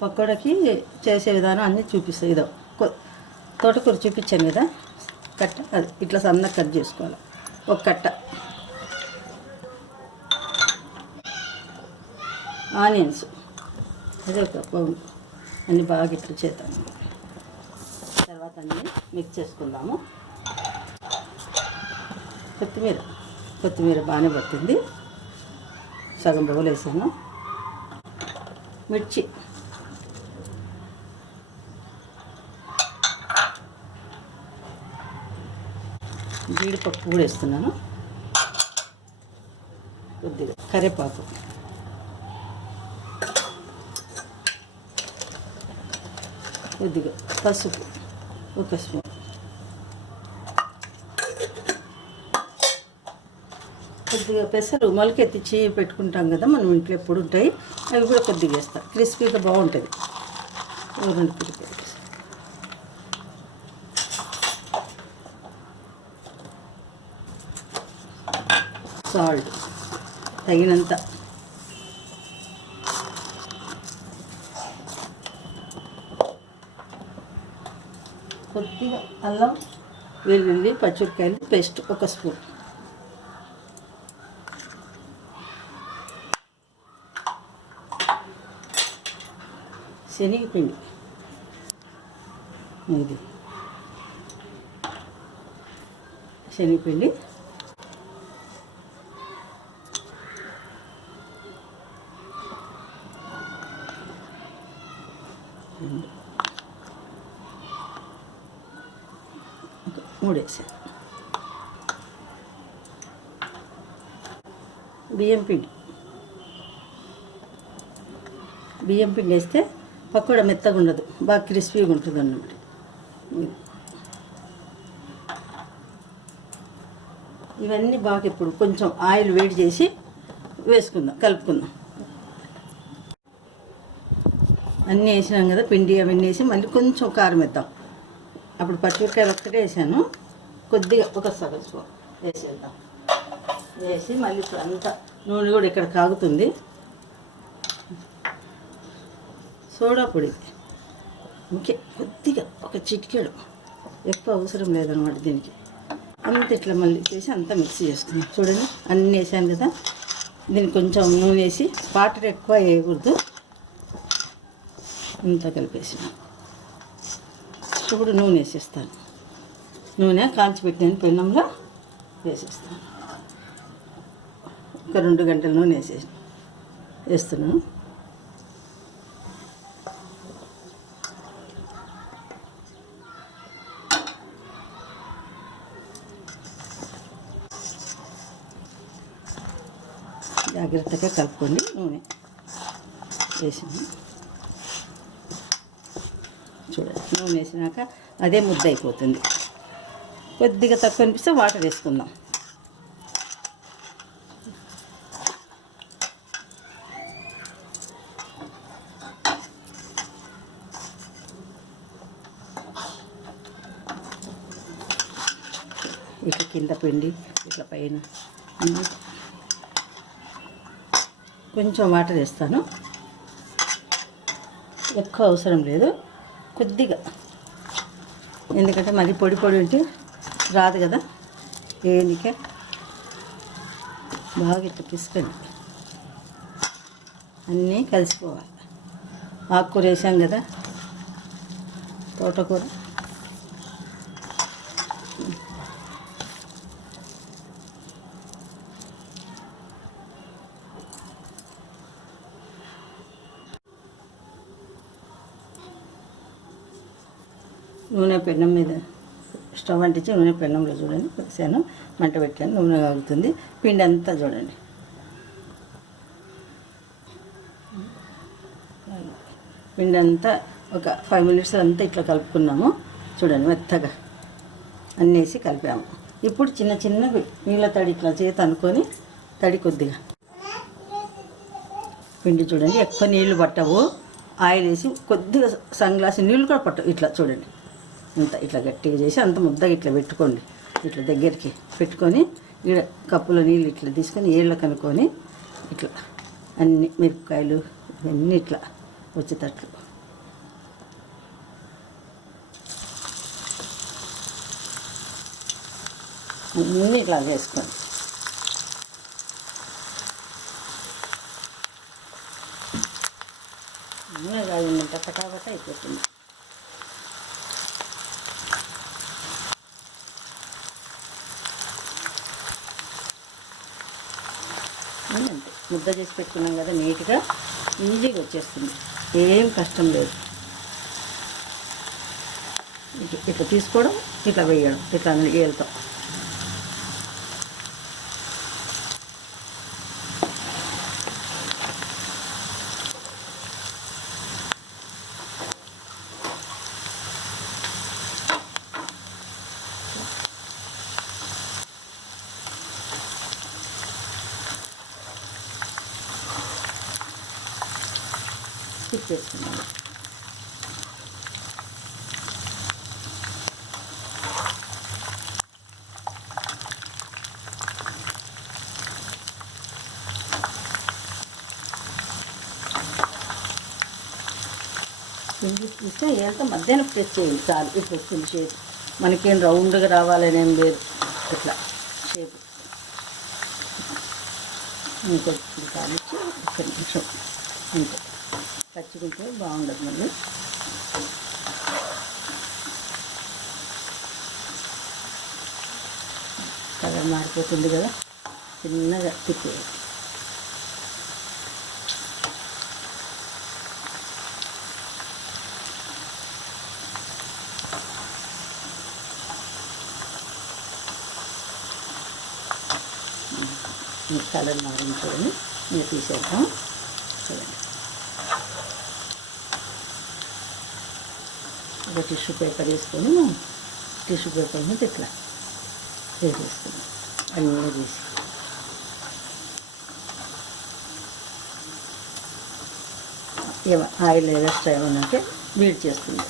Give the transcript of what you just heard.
పకోడాకి చేసే విధానం అన్నీ చూపిస్తాయి. ఇదో తోటకూర చూపించాను కదా, కట్ట అది ఇట్లా సన్నగా కట్ చేసుకోవాలి. ఒక కట్ట ఆనియన్స్, అదే ఒక అన్నీ బాగా ఇట్లా చేద్దాము. తర్వాత అన్నీ మిక్స్ చేసుకుందాము. కొత్తిమీర బాగానే పట్టింది, సగం బౌల్ వేసాను. మిర్చి, జీడిపప్పు కూడా వేస్తున్నాను. కొద్దిగా కరివేపాకు, కొద్దిగా పసుపు, ఒక స్పూన్, కొద్దిగా పెసరు మొలకెత్తిచ్చి పెట్టుకుంటాం కదా మనం ఇంట్లో ఎప్పుడు ఉంటాయి, అవి కూడా కొద్దిగా వేస్తాం, క్రిస్పీగా బాగుంటుంది. 2 పిడికిలు సాల్ట్ తగినంత, కొద్దిగా అల్లం వెల్లుల్లి పచ్చిమిరపకాయలు పేస్ట్ 1 స్పూన్, శనగపిండి, ఇది శనగపిండి, మూడేసాను. బియ్యం పిండి వేస్తే పకోడా మెత్తగా ఉండదు, బాగా క్రిస్పీగా ఉంటుంది అన్నమాట. ఇవన్నీ బాగా ఇప్పుడు కొంచెం ఆయిల్ వేడి చేసి వేసుకుందాం, కలుపుకుందాం. అన్నీ వేసినాం కదా, పిండి అవన్నీ వేసి మళ్ళీ కొంచెం కారం వేద్దాం. అప్పుడు పచ్చిమిరపకాయలు ఒక్కటే వేసాను, కొద్దిగా ఒక సగం స్పూన్ వేసేద్దాం. వేసి మళ్ళీ ఇప్పుడు అంతా నూనె కూడా ఇక్కడ కాగుతుంది. సోడా పొడి కొద్దిగా ఒక చిటికెడు, ఎక్కువ అవసరం లేదన్నమాట దీనికి. అంత ఇట్లా మళ్ళీ చేసి అంతా మిక్స్ చేసుకున్నాం. చూడండి అన్నీ వేసాను కదా, దీనికి కొంచెం నూనె వేసి, వాటర్ ఎక్కువ వేయకూడదు, ఇంత కలిపేసినాం. ఇప్పుడు నూనె వేసేస్తాను. నూనె కాల్చిపెట్టిన పెన్నంలో వేసేస్తాను. ఒక 2 గంటల నూనె వేస్తున్నాను. జాగ్రత్తగా కలుపుకొని నూనె వేసాను. చూడండి నూనె వేసినాక అదే ముద్ద అయిపోతుంది. కొద్దిగా తక్కువ అనిపిస్తే వాటర్ వేసుకుందాం. ఇట్లా కింద పిండి ఇట్లా పైన కొంచెం వాటర్ వేస్తాను, ఎక్కువ అవసరం లేదు, కొద్దిగా, ఎందుకంటే మరి పొడి ఉంటే రాదు కదా. ఏనికే బాగా ఇట్లా పిసుకండి, అన్నీ కలిసిపోవాలి. ఆకుకూర వేసాం కదా, తోటకూర, నూనె పెన్నం మీద స్టవ్ అంటించి నూనె పెన్నంలో చూడండి వేసాను, మంట పెట్టాను, నూనె కాగుతుంది. పిండి అంతా చూడండి, పిండి అంతా ఒక 5 మినిట్స్ అంతా ఇట్లా కలుపుకున్నాము. చూడండి మెత్తగా అన్నీ వేసి కలిపాము. ఇప్పుడు చిన్న నీళ్ళ తడి ఇట్లా చేతి అనుకొని తడి కొద్దిగా పిండి చూడండి, ఎక్కువ నీళ్లు పట్టవు. ఆయిల్ వేసి కొద్దిగా సన్ గ్లాస్ నీళ్ళు కూడా పట్టవు. ఇట్లా చూడండి అంత ఇట్లా గట్టిగా చేసి అంత ముద్దగా ఇట్లా పెట్టుకోండి. ఇట్లా దగ్గరికి పెట్టుకొని ఇక్కడ కప్పులో నీళ్ళు ఇట్లా తీసుకొని ఏళ్ళకి అనుకొని ఇట్లా అన్ని మిరపకాయలు ఇవన్నీ ఇట్లా వచ్చేటట్లు అన్నీ ఇట్లా వేసుకోండి. నూనె కాగింది కాబట్టి అయిపోతుంది. అంతే, ముద్ద చేసి పెట్టుకున్నాం కదా, నీట్గా ఈజీగా వచ్చేస్తుంది, ఏం కష్టం లేదు. ఇట్లా తీసుకోవడం, ఇట్లా వేయడం, ఇట్లా ఏలుతాం. స్టిక్ చేసుకున్నాను. పిండి చూస్తే ఏదో మధ్యాహ్నం ప్రెస్ చేయండి చాలు. ఇప్పుడు వస్తుంది షేప్, మనకేం రౌండ్గా రావాలనేం లేదు, ఇట్లా షేప్. ఇంకొంచెం కానిచ్చి ఒక్క నిమిషం అంతే, పచ్చిగుంటే బాగుండదు. మళ్ళీ కలర్ మారిపోతుంది కదా, చిన్నగా తిప్పేయాలి. కలర్ మారించుకొని మీరు తీసేద్దాం. ఒక టిష్యూ పేపర్ వేసుకొని టిష్యూ పేపర్ మీద ఇట్లా వేసేసుకున్నాం అన్నీ తీసి. ఆయిల్ ఎక్స్ట్రా ఏమైనా ఉంటే వేడి చేస్తుంది.